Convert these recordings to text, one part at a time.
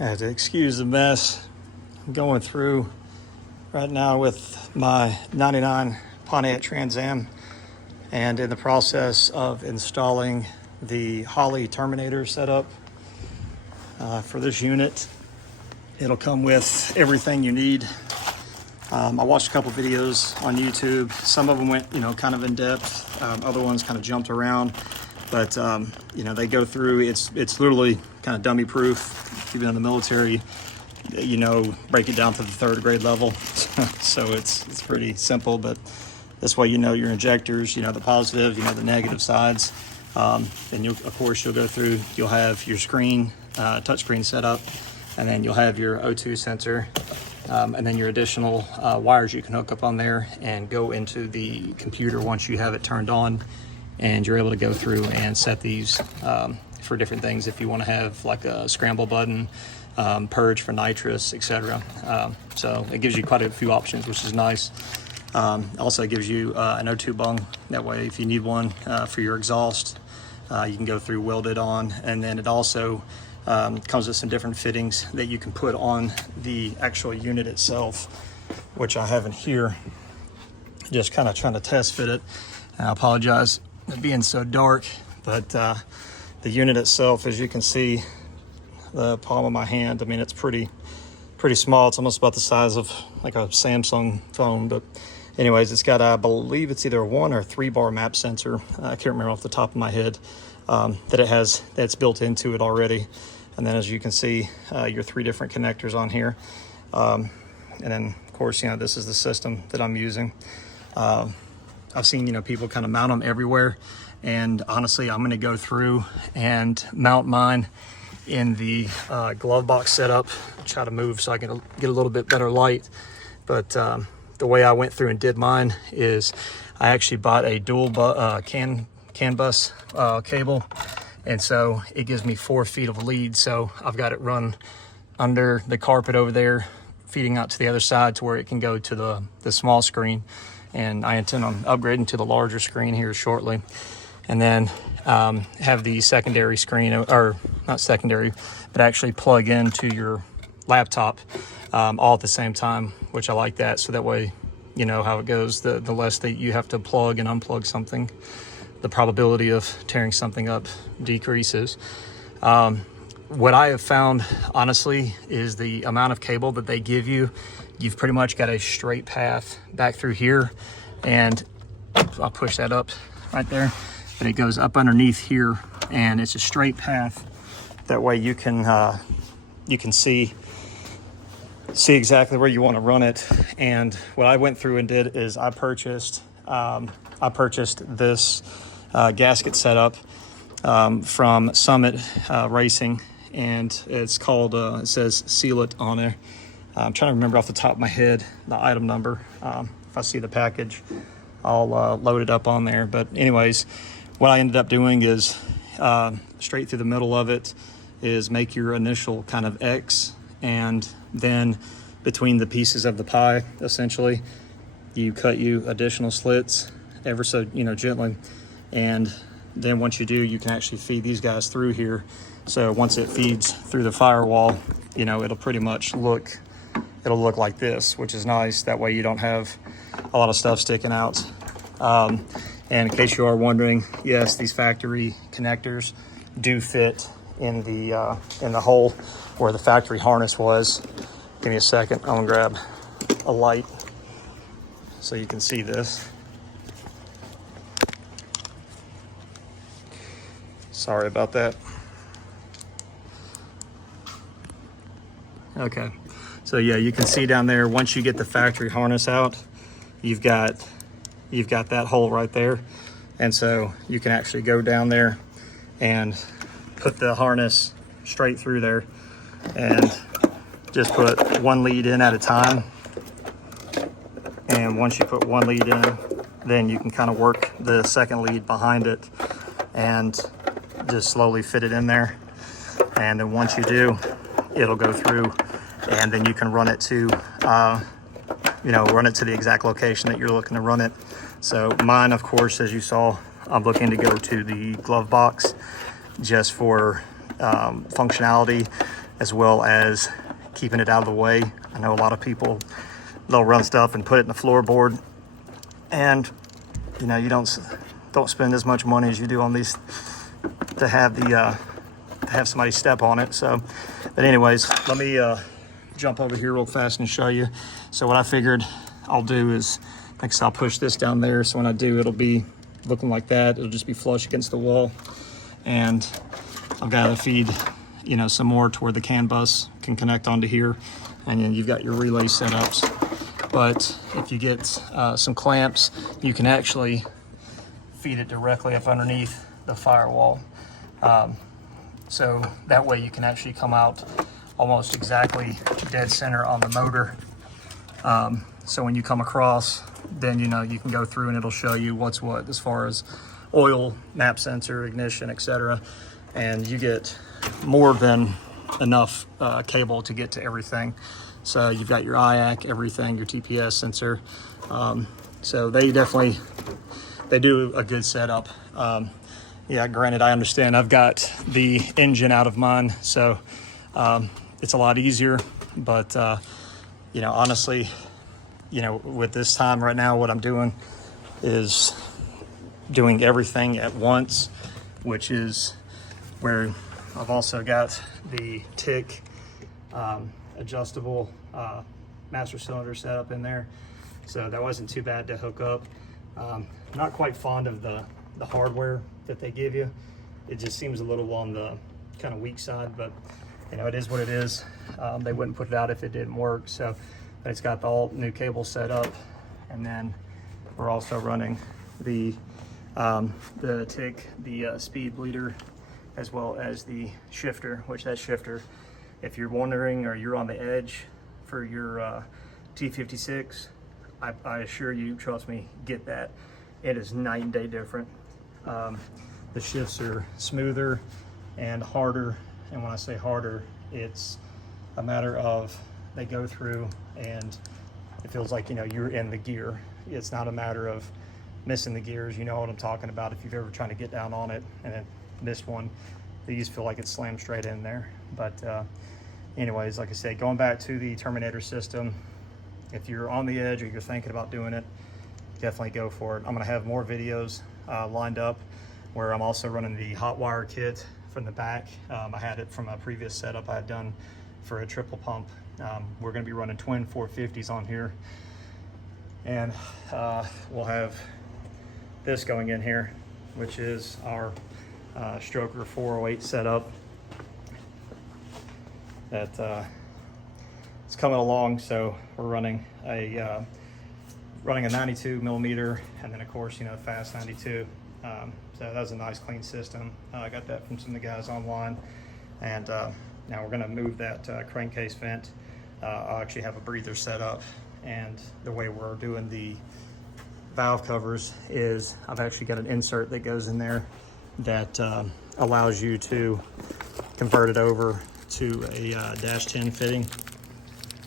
I had to excuse the mess. I'm going through right now with my 99 Pontiac Trans AM and in the process of installing the Holly Terminator setup for this unit. It'll come with everything you need. I watched a couple videos on YouTube. Some of them went, kind of in depth. Other ones kind of jumped around. But, they go through, it's literally kind of dummy proof. If you've been in the military, break it down to the 3rd grade level. So it's pretty simple, but this way your injectors, the positive, the negative sides. Then you'll go through, you'll have your screen, touch screen set up, and then you'll have your O2 sensor, and then your additional wires you can hook up on there and go into the computer once you have it turned on. And you're able to go through and set these for different things if you want to have like a scramble button, purge for nitrous, etc. So it gives you quite a few options, which is nice. Also gives you an O2 bung. That way, if you need one for your exhaust, you can go through, weld it on. And then it also comes with some different fittings that you can put on the actual unit itself, which I have in here. Just kind of trying to test fit it. And I apologize it being so dark, but the unit itself, as you can see, the palm of my hand, it's pretty small. It's almost about the size of like a Samsung phone. But anyways, it's got, I believe it's either a 1 or 3 bar map sensor. I can't remember off the top of my head that's built into it already. And then as you can see, your 3 different connectors on here. And then of course, this is the system that I'm using. I've seen, people kind of mount them everywhere. And honestly, I'm going to go through and mount mine in the glove box setup. Try to move so I can get a little bit better light. But the way I went through and did mine is I actually bought a dual CAN bus cable. And so it gives me 4 feet of lead. So I've got it run under the carpet over there, feeding out to the other side to where it can go to the small screen. And I intend on upgrading to the larger screen here shortly. And then have the secondary screen, or not secondary, but actually plug into your laptop all at the same time, which I like that. So that way, how it goes, the less that you have to plug and unplug something, the probability of tearing something up decreases. What I have found, honestly, is the amount of cable that they give you. You've pretty much got a straight path back through here, and I'll push that up right there, but it goes up underneath here, and it's a straight path. That way you can see exactly where you want to run it. And what I went through and did is I purchased this gasket setup from Summit Racing, and it's called it says Seal It on there. I'm trying to remember off the top of my head the item number. If I see the package, I'll load it up on there. But anyways, what I ended up doing is straight through the middle of it is make your initial kind of X, and then between the pieces of the pie, essentially, you cut you additional slits ever so gently. And then once you do, you can actually feed these guys through here. So once it feeds through the firewall, it'll pretty much look like this, which is nice. That way you don't have a lot of stuff sticking out. And in case you are wondering, yes, these factory connectors do fit in the hole where the factory harness was. Give me a second. I'm gonna grab a light so you can see this. Sorry about that. Okay. So yeah, you can see down there, once you get the factory harness out, you've got that hole right there. And so you can actually go down there and put the harness straight through there and just put 1 lead in at a time. And once you put 1 lead in, then you can kind of work the second lead behind it and just slowly fit it in there. And then once you do, it'll go through, and then you can run it to the exact location that you're looking to run it. So mine, of course, as you saw, I'm looking to go to the glove box just for functionality. as well as keeping it out of the way. I know a lot of people, they'll run stuff and put it in the floorboard, and you know, you don't spend as much money as you do on these to have to have somebody step on it. So, but anyways, let me jump over here real fast and show you. So what I figured I'll do is, like I said, I'll push this down there, so when I do, it'll be looking like that. It'll just be flush against the wall, and I've got to feed, you know, some more to where the CAN bus can connect onto here, and then you've got your relay setups. But if you get some clamps, you can actually feed it directly up underneath the Firewall. So that way you can actually come out almost exactly dead center on the motor. So when you come across, then you know you can go through and it'll show you what's what as far as oil, map sensor, ignition, etc. And you get more than enough cable to get to everything. So you've got your IAC, everything, your TPS sensor. So they do a good setup. Yeah, granted, I understand I've got the engine out of mine, so it's a lot easier. But you know, honestly, you know, with this time right now, what I'm doing is doing everything at once, which is where I've also got the tick adjustable master cylinder setup in there. So that wasn't too bad to hook up. Not quite fond of the hardware that they give you. It just seems a little on the kind of weak side, but you know, it is what it is. They wouldn't put it out if it didn't work. So it's got the all new cable set up, and then we're also running the tick, the speed bleeder, as well as the shifter, which that shifter, if you're wondering or you're on the edge for your T56, I assure you, trust me, get that. It is night and day different. The shifts are smoother and harder, and when I say harder, it's a matter of they go through and it feels like, you know, you're in the gear. It's not a matter of missing the gears. You know what I'm talking about if you've ever tried to get down on it and then missed one. These feel like it's slammed straight in there. But anyways, like I said, going back to the Terminator system, if you're on the edge or you're thinking about doing it, definitely go for it. I'm gonna have more videos lined up where I'm also running the hot wire kit from the back. I had it from a previous setup I had done for a triple pump. We're gonna be running twin 450s on here, and we'll have this going in here, which is our stroker 408 setup. That it's coming along, so we're running a 92 millimeter, and then of course, you know, fast 92. So that's a nice clean system. I got that from some of the guys online, and now we're going to move that crankcase vent. I'll actually have a breather set up, and the way we're doing the valve covers is I've actually got an insert that goes in there that allows you to convert it over to a dash 10 fitting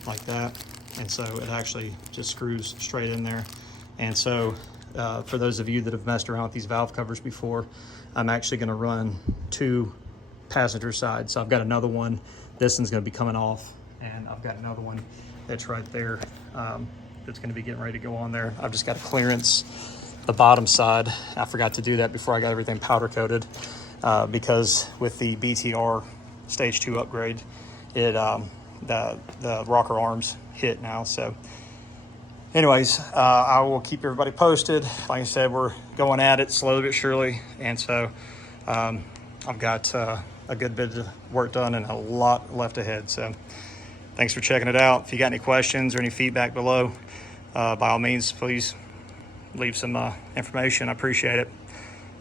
like that, and so it actually just screws straight in there. And so for those of you that have messed around with these valve covers before, I'm actually going to run 2 passenger sides. So I've got another one, this one's going to be coming off, and I've got another one that's right there that's going to be getting ready to go on there. I've just got to clearance the bottom side. I forgot to do that before I got everything powder coated, because with the BTR stage 2 upgrade, it the rocker arms hit now. So anyways, I will keep everybody posted. Like I said, we're going at it slowly but surely, and so I've got a good bit of work done and a lot left ahead. So thanks for checking it out. If you got any questions or any feedback below, by all means, please leave some information. I appreciate it.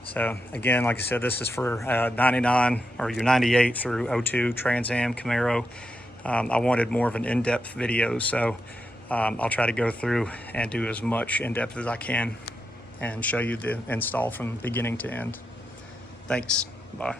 So again, like I said, this is for 99 or your 98 through 02 Trans Am Camaro. I wanted more of an in-depth video, so I'll try to go through and do as much in-depth as I can and show you the install from beginning to end. Thanks. Bye.